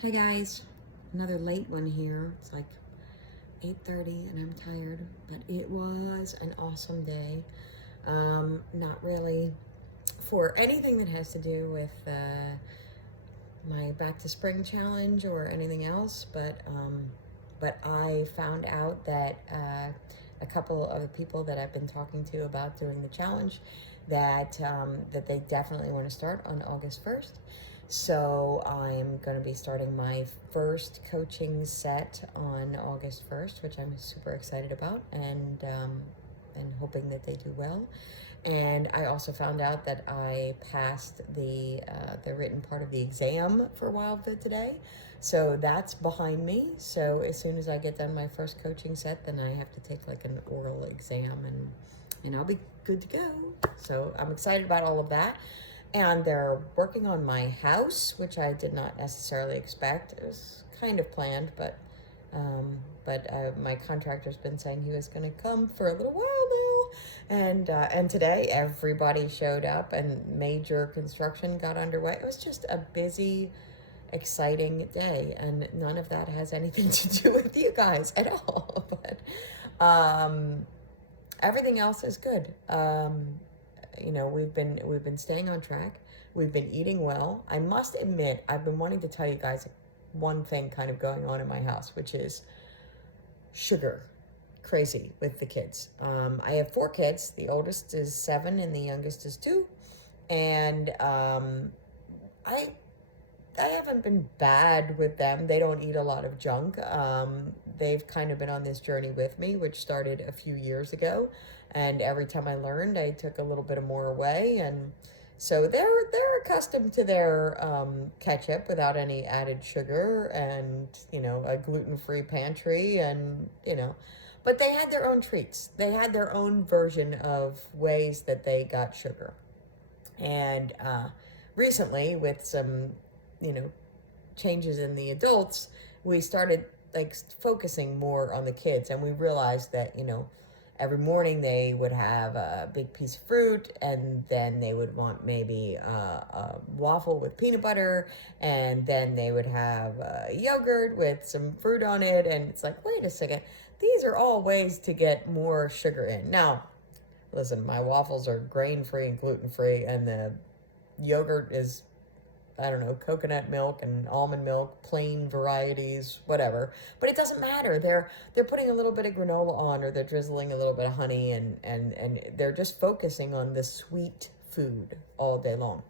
Hey guys, another late one here. It's like 8:30 and I'm tired, but it was an awesome day. Not really for anything that has to do with my back to spring challenge or anything else, but I found out that a couple of the people that I've been talking to about doing the challenge that they definitely want to start on August 1st. So I'm going to be starting my first coaching set on August 1st, which I'm super excited about, and hoping that they do well. And I also found out that I passed the written part of the exam for WildFit today. So that's behind me. So as soon as I get done my first coaching set, then I have to take like an oral exam and I'll be good to go. So I'm excited about all of that. And they're working on my house, which I did not necessarily expect. It was kind of planned, um, but my contractor's been saying he was going to come for a little while now, and today everybody showed up and major construction got underway. It was just a busy, exciting day, and none of that has anything to do with you guys at all. But everything else is good. We've been staying on track. We've been eating well. I must admit, I've been wanting to tell you guys one thing kind of going on in my house, which is sugar. Crazy with the kids. I have 4 kids. The oldest is 7 and the youngest is 2. And I I haven't been bad with them. They don't eat a lot of junk. They've kind of been on this journey with me, which started a few years ago. And every time I learned, I took a little bit more away, and so they're accustomed to their ketchup without any added sugar, and a gluten-free pantry, and but they had their own treats. They had their own version of ways that they got sugar, and recently with some you know changes in the adults, we started like focusing more on the kids, and we realized that every morning they would have a big piece of fruit, and then they would want maybe a waffle with peanut butter, and then they would have yogurt with some fruit on it, and it's like, wait a second, these are all ways to get more sugar in. Now listen, my waffles are grain free and gluten free, and the yogurt is, I don't know, coconut milk and almond milk, plain varieties, whatever. But it doesn't matter. They're putting a little bit of granola on, or they're drizzling a little bit of honey, and they're just focusing on the sweet food all day long.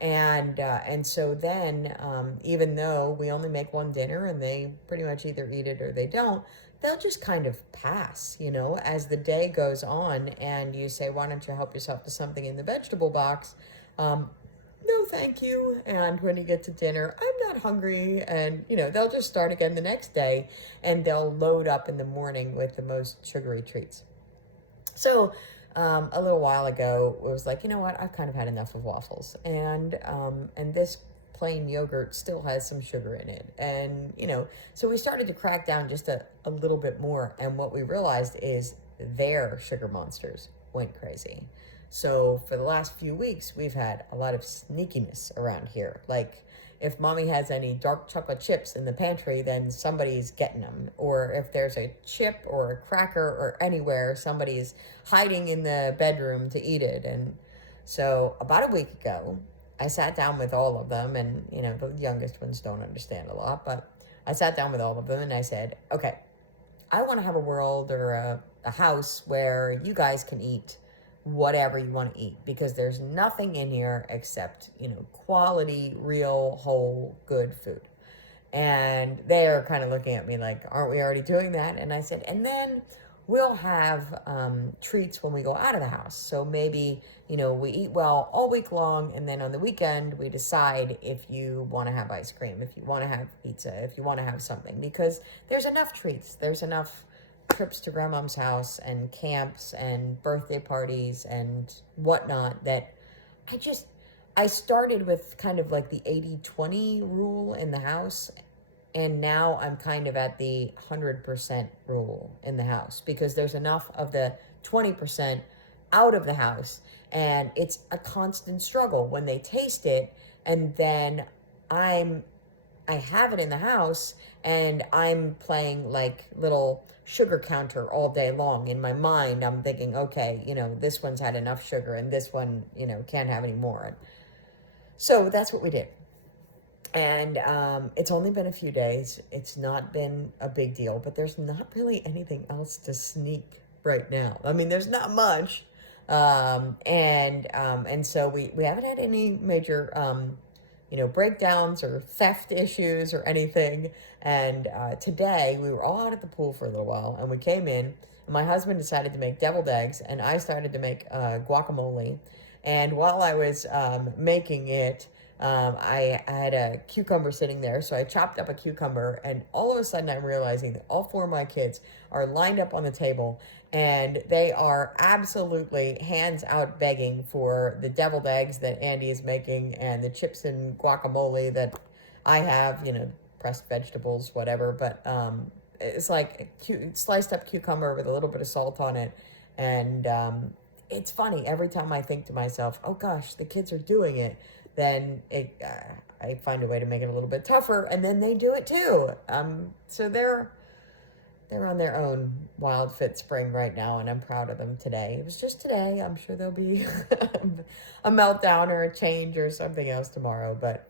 And so then, even though we only make one dinner and they pretty much either eat it or they don't, they'll just kind of pass, as the day goes on, and you say, why don't you help yourself to something in the vegetable box? Um, no, thank you. And when you get to dinner, I'm not hungry. And, they'll just start again the next day, and they'll load up in the morning with the most sugary treats. So, a little while ago, it was like, you know what? I've kind of had enough of waffles. And this plain yogurt still has some sugar in it. And, so we started to crack down just a little bit more. And what we realized is their sugar monsters went crazy. So for the last few weeks, we've had a lot of sneakiness around here. Like, if mommy has any dark chocolate chips in the pantry, then somebody's getting them. Or if there's a chip or a cracker or anywhere, somebody's hiding in the bedroom to eat it. And so about a week ago, I sat down with all of them, and the youngest ones don't understand a lot, but I sat down with all of them and I said, okay, I want to have a world or a house where you guys can eat whatever you want to eat, because there's nothing in here except quality, real, whole, good food. And they're kind of looking at me like, aren't we already doing that? And I said, and then we'll have treats when we go out of the house. So maybe we eat well all week long, and then on the weekend we decide if you want to have ice cream, if you want to have pizza, if you want to have something, because there's enough treats, there's enough trips to grandmom's house and camps and birthday parties and whatnot, that I started with kind of like the 80-20 rule in the house, and now I'm kind of at the 100% rule in the house, because there's enough of the 20% out of the house, and it's a constant struggle when they taste it, and then I'm I have it in the house and I'm playing like little sugar counter all day long. In my mind, I'm thinking, okay, this one's had enough sugar and this one, can't have any more. So that's what we did. And it's only been a few days. It's not been a big deal, but there's not really anything else to sneak right now. I mean, there's not much. And so we haven't had any major breakdowns or theft issues or anything. And today we were all out at the pool for a little while, and we came in. And my husband decided to make deviled eggs, and I started to make guacamole. And while I was making it, I had a cucumber sitting there, so I chopped up a cucumber, and all of a sudden I'm realizing that all four of my kids are lined up on the table, and they are absolutely hands out begging for the deviled eggs that Andy is making and the chips and guacamole that I have, pressed vegetables, whatever. But it's like sliced up cucumber with a little bit of salt on it. And it's funny, every time I think to myself, oh gosh, the kids are doing it, then I find a way to make it a little bit tougher, and then they do it too. So they're on their own wild fit spring right now, and I'm proud of them today. It was just today. I'm sure there'll be a meltdown or a change or something else tomorrow. But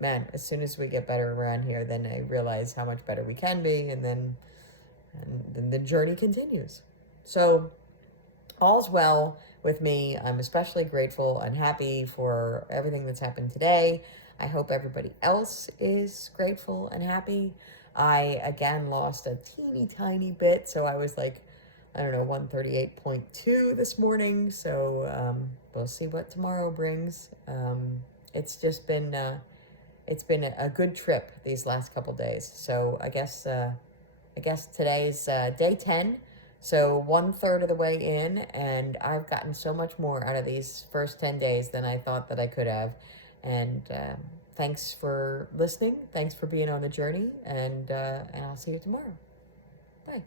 man, as soon as we get better around here, then I realize how much better we can be, and then the journey continues. So all's well with me. I'm especially grateful and happy for everything that's happened today. I hope everybody else is grateful and happy. I, again, lost a teeny tiny bit, so I was like, 138.2 this morning, so we'll see what tomorrow brings. It's just been, it's been a good trip these last couple days, so I guess today's day 10, so 1/3 of the way in, and I've gotten so much more out of these first 10 days than I thought that I could have, and thanks for listening. Thanks for being on the journey, and I'll see you tomorrow. Bye.